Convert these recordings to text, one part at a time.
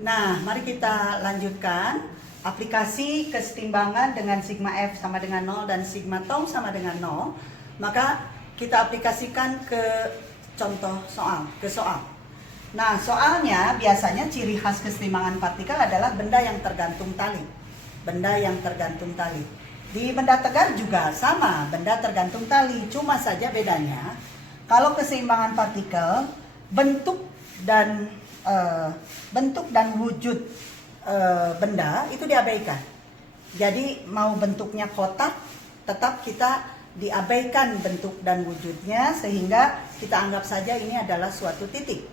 Nah, mari kita lanjutkan aplikasi kesetimbangan dengan sigma F sama dengan 0 dan sigma tau sama dengan 0. Maka kita aplikasikan ke contoh soal, ke soal. Nah, soalnya biasanya ciri khas kesetimbangan partikel adalah benda yang tergantung tali. Benda yang tergantung tali. Di benda tegar juga sama, benda tergantung tali. Cuma saja bedanya, kalau keseimbangan partikel, bentuk dan wujud benda itu diabaikan. Jadi mau bentuknya kotak, tetap kita diabaikan bentuk dan wujudnya, sehingga kita anggap saja ini adalah suatu titik.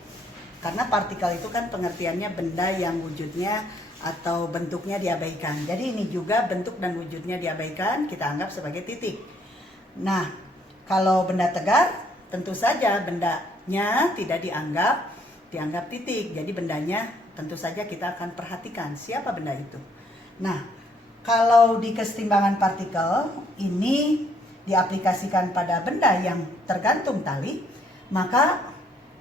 Karena partikel itu kan pengertiannya benda yang wujudnya atau bentuknya diabaikan. Jadi ini juga bentuk dan wujudnya diabaikan, kita anggap sebagai titik. Nah, kalau benda tegar, tentu saja bendanya tidak dianggap titik. Jadi bendanya tentu saja kita akan perhatikan siapa benda itu. Nah, kalau di kesetimbangan partikel ini diaplikasikan pada benda yang tergantung tali, maka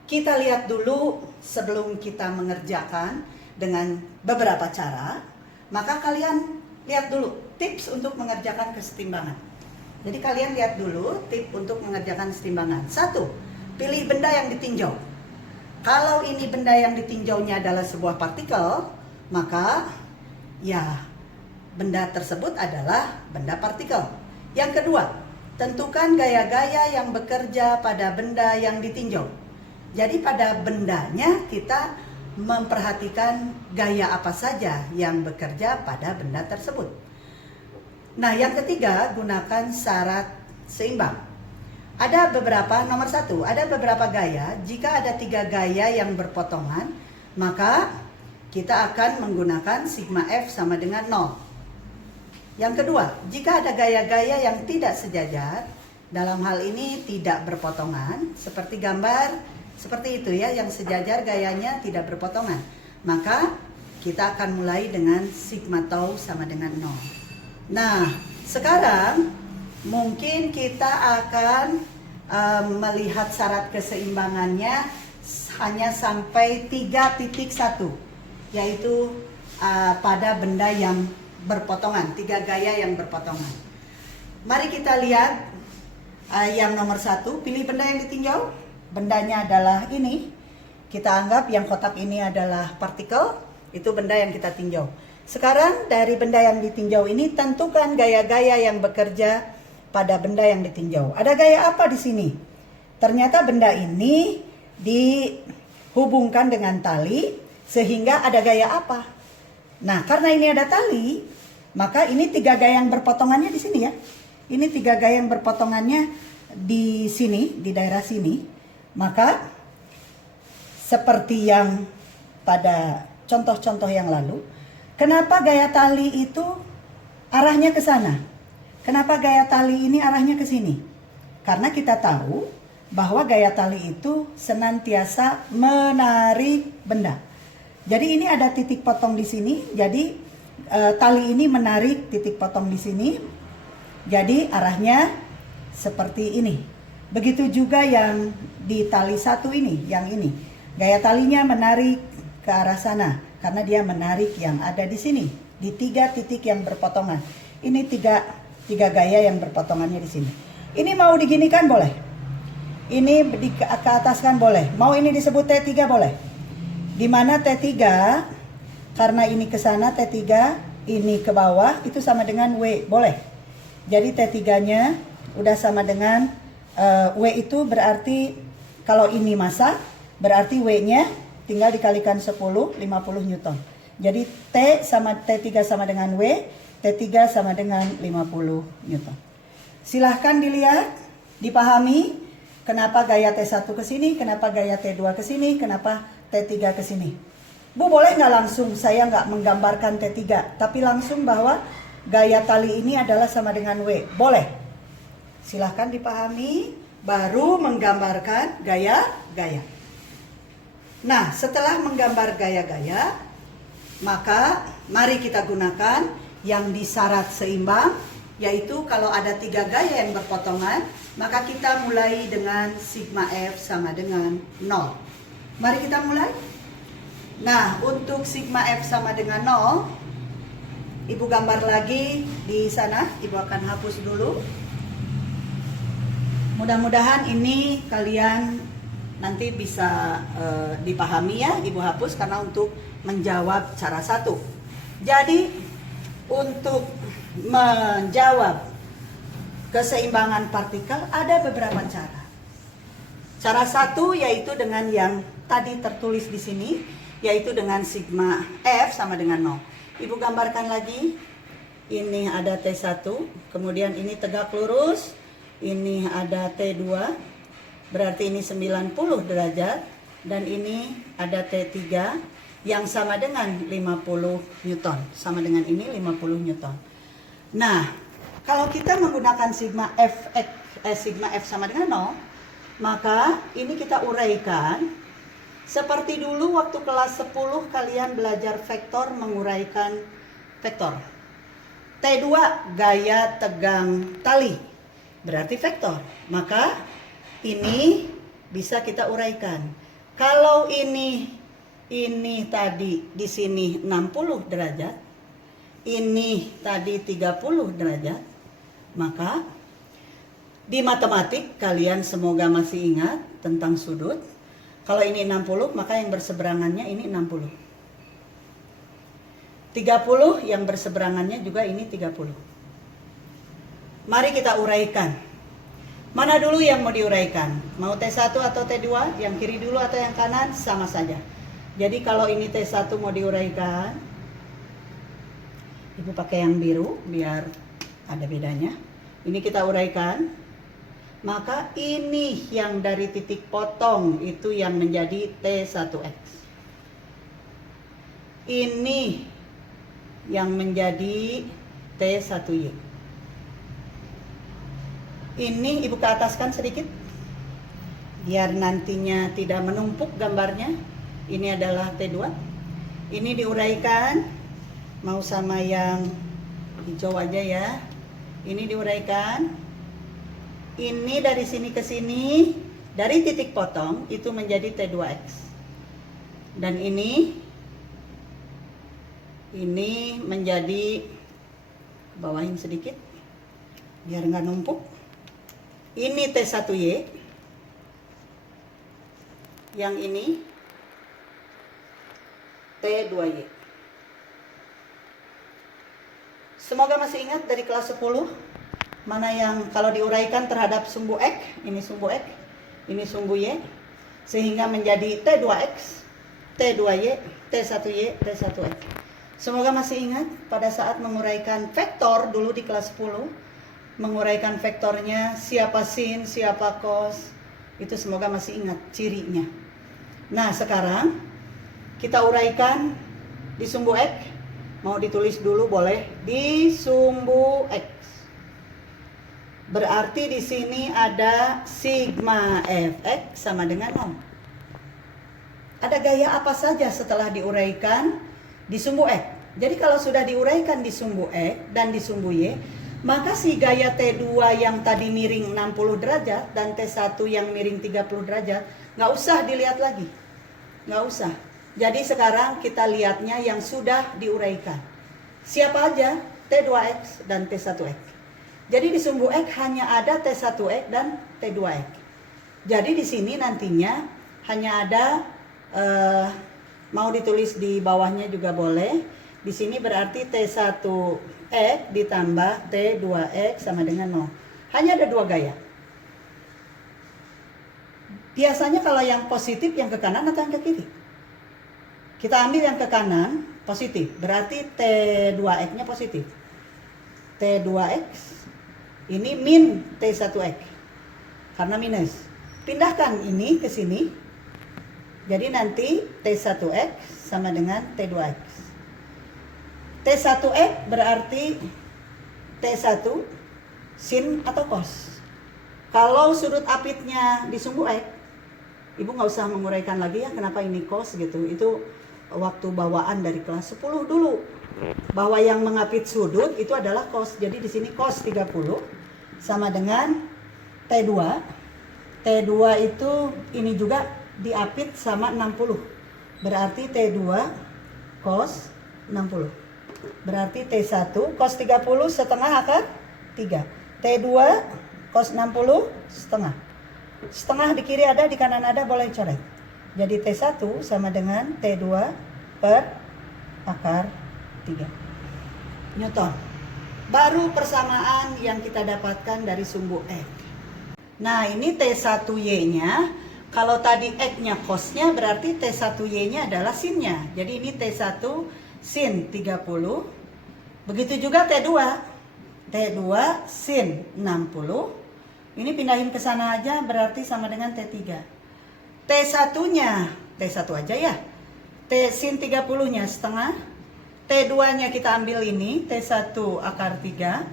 kita lihat dulu sebelum kita mengerjakan dengan beberapa cara. Maka kalian lihat dulu tips untuk mengerjakan kesetimbangan. Jadi kalian lihat dulu tips untuk mengerjakan kesetimbangan. 1. Pilih benda yang ditinjau. Kalau ini benda yang ditinjaunya adalah sebuah partikel, maka ya benda tersebut adalah benda partikel. Yang kedua, tentukan gaya-gaya yang bekerja pada benda yang ditinjau. Jadi pada bendanya kita memperhatikan gaya apa saja yang bekerja pada benda tersebut. Nah, yang ketiga, gunakan syarat seimbang. Ada beberapa, nomor 1, ada beberapa gaya. Jika ada 3 gaya yang berpotongan, maka kita akan menggunakan sigma F sama dengan 0. Yang kedua, jika ada gaya-gaya yang tidak sejajar, dalam hal ini tidak berpotongan, seperti gambar, seperti itu ya, yang sejajar gayanya tidak berpotongan, maka kita akan mulai dengan sigma tau sama dengan 0. Nah, sekarang mungkin kita akan melihat syarat keseimbangannya hanya sampai 3.1, yaitu pada benda yang berpotongan, 3 gaya yang berpotongan. Mari kita lihat yang nomor 1, pilih benda yang ditinjau. Bendanya adalah ini. Kita anggap yang kotak ini adalah partikel, itu benda yang kita tinjau. Sekarang dari benda yang ditinjau ini tentukan gaya-gaya yang bekerja pada benda yang ditinjau. Ada gaya apa di sini? Ternyata benda ini dihubungkan dengan tali sehingga ada gaya apa? Nah, karena ini ada tali, maka ini 3 gaya yang berpotongannya di sini ya. Ini 3 gaya yang berpotongannya di sini, di daerah sini. Maka seperti yang pada contoh-contoh yang lalu, kenapa gaya tali itu arahnya ke sana? Kenapa gaya tali ini arahnya ke sini? Karena kita tahu bahwa gaya tali itu senantiasa menarik benda. Jadi ini ada titik potong di sini, jadi tali ini menarik titik potong di sini. Jadi arahnya seperti ini. Begitu juga yang di tali 1 ini, yang ini. Gaya talinya menarik ke arah sana karena dia menarik yang ada di sini, di 3 titik yang berpotongan. Ini tiga gaya yang berpotongannya di sini. Ini mau diginikan boleh. Ini ke ataskan boleh. Mau ini disebut T3 boleh. Di mana T3 karena ini ke sana, T3 ini ke bawah, itu sama dengan W, boleh. Jadi T3-nya udah sama dengan W, itu berarti kalau ini massa, berarti W-nya tinggal dikalikan 10, 50 Newton. Jadi T3 sama dengan W, T3 sama dengan 50 Newton. Silahkan dilihat, dipahami kenapa gaya T1 ke sini, kenapa gaya T2 ke sini, kenapa T3 ke sini. Bu, boleh nggak langsung saya nggak menggambarkan T3, tapi langsung bahwa gaya tali ini adalah sama dengan W? Boleh. Silahkan dipahami, baru menggambarkan gaya-gaya. Nah, setelah menggambar gaya-gaya, maka mari kita gunakan yang di syarat seimbang, yaitu kalau ada 3 gaya yang berpotongan, maka kita mulai dengan sigma F sama dengan 0. Mari kita mulai. Nah, untuk sigma F sama dengan 0, Ibu gambar lagi di sana. Ibu akan hapus dulu. Mudah-mudahan ini kalian nanti bisa dipahami ya. Ibu hapus karena untuk menjawab cara 1. Jadi, untuk menjawab keseimbangan partikel ada beberapa cara. Cara 1 yaitu dengan yang tadi tertulis di sini, yaitu dengan sigma F sama dengan 0. Ibu gambarkan lagi. Ini ada T1, kemudian ini tegak lurus, ini ada T2, berarti ini 90 derajat, dan ini ada T3 yang sama dengan 50 Newton, sama dengan ini 50 Newton. Nah, kalau kita menggunakan sigma F sama dengan 0, maka ini kita uraikan seperti dulu waktu kelas 10 kalian belajar vektor, menguraikan vektor. T2 gaya tegang tali, berarti vektor. Maka ini bisa kita uraikan. Kalau ini tadi di sini 60 derajat, ini tadi 30 derajat, maka di matematik kalian semoga masih ingat tentang sudut. Kalau ini 60, maka yang berseberangannya ini 60. 30 yang berseberangannya juga ini 30. Mari kita uraikan. Mana dulu yang mau diuraikan? Mau T1 atau T2? Yang kiri dulu atau yang kanan? Sama saja. Jadi kalau ini T1 mau diuraikan, Ibu pakai yang biru biar ada bedanya. Ini kita uraikan. Maka ini yang dari titik potong itu yang menjadi T1X. Ini yang menjadi T1Y. Ini Ibu ke ataskan sedikit biar nantinya tidak menumpuk gambarnya. Ini adalah T2. Ini diuraikan. Mau sama yang hijau aja ya. Ini diuraikan. Ini dari sini ke sini, dari titik potong itu menjadi T2X. Dan ini menjadi, bawahin sedikit biar nggak numpuk. Ini T1Y. Yang ini T2Y. Semoga masih ingat dari kelas 10. Mana yang kalau diuraikan terhadap sumbu X, ini sumbu X, ini sumbu Y, sehingga menjadi T2X, T2Y, T1Y, T1X. Semoga masih ingat pada saat menguraikan vektor dulu di kelas 10, menguraikan vektornya siapa sin, siapa cos, itu semoga masih ingat cirinya. Nah sekarang kita uraikan di sumbu X, mau ditulis dulu boleh, di sumbu X. Berarti di sini ada sigma Fx sama dengan 0. Ada gaya apa saja setelah diuraikan di sumbu X? Jadi kalau sudah diuraikan di sumbu X dan di sumbu Y, maka si gaya T2 yang tadi miring 60 derajat dan T1 yang miring 30 derajat, nggak usah dilihat lagi. Nggak usah. Jadi sekarang kita lihatnya yang sudah diuraikan. Siapa aja? T2X dan T1X. Jadi di sumbu X hanya ada T1X dan T2X. Jadi di sini nantinya hanya ada, mau ditulis di bawahnya juga boleh. Di sini berarti T1X ditambah T2X sama dengan 0. Hanya ada 2 gaya. Biasanya kalau yang positif yang ke kanan atau yang ke kiri? Kita ambil yang ke kanan, positif. Berarti T2X-nya positif. T2X ini min T1X karena minus. Pindahkan ini ke sini. Jadi nanti T1X sama dengan T2X. T1X berarti T1 sin atau cos. Kalau sudut apitnya di sumbu X, Ibu nggak usah menguraikan lagi ya kenapa ini cos gitu. Itu waktu bawaan dari kelas 10 dulu. Bahwa yang mengapit sudut itu adalah cos. Jadi di sini cos 30 sama dengan T2. T2 itu ini juga diapit sama 60. berarti T2 cos 60. Berarti T1 cos 30 setengah akar 3. T2 cos 60 setengah. Setengah di kiri ada, di kanan ada, boleh coret. Jadi T1 sama dengan T2 per akar 3 Newton. Baru persamaan yang kita dapatkan dari sumbu X. Nah, ini T1Y-nya. Kalau tadi X-nya cos-nya, berarti T1Y-nya adalah sin-nya. Jadi ini T1 sin 30. Begitu juga T2. T2 sin 60. Ini pindahin ke sana aja, berarti sama dengan T3. T1-nya, T1 aja ya. T sin 30-nya setengah. T2-nya kita ambil ini, T1 akar 3.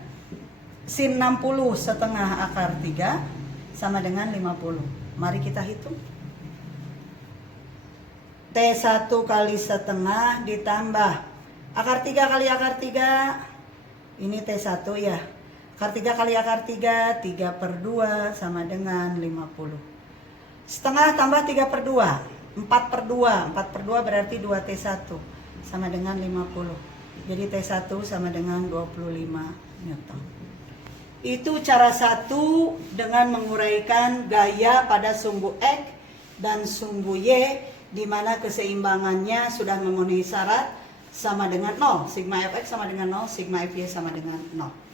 Sin 60 setengah akar 3 sama dengan 50. Mari kita hitung. T1 kali setengah ditambah akar 3 kali akar 3. Ini T1 ya. Akar 3 kali akar 3, 3 per 2 sama dengan 50. Setengah tambah 3 per 2, 4 per 2. 4 per 2 berarti 2T1 sama dengan 50. Jadi T1 sama dengan 25 Newton. Itu cara satu dengan menguraikan gaya pada sumbu X dan sumbu Y, di mana keseimbangannya sudah memenuhi syarat sama dengan 0. Sigma Fx sama dengan 0, sigma Fy sama dengan 0.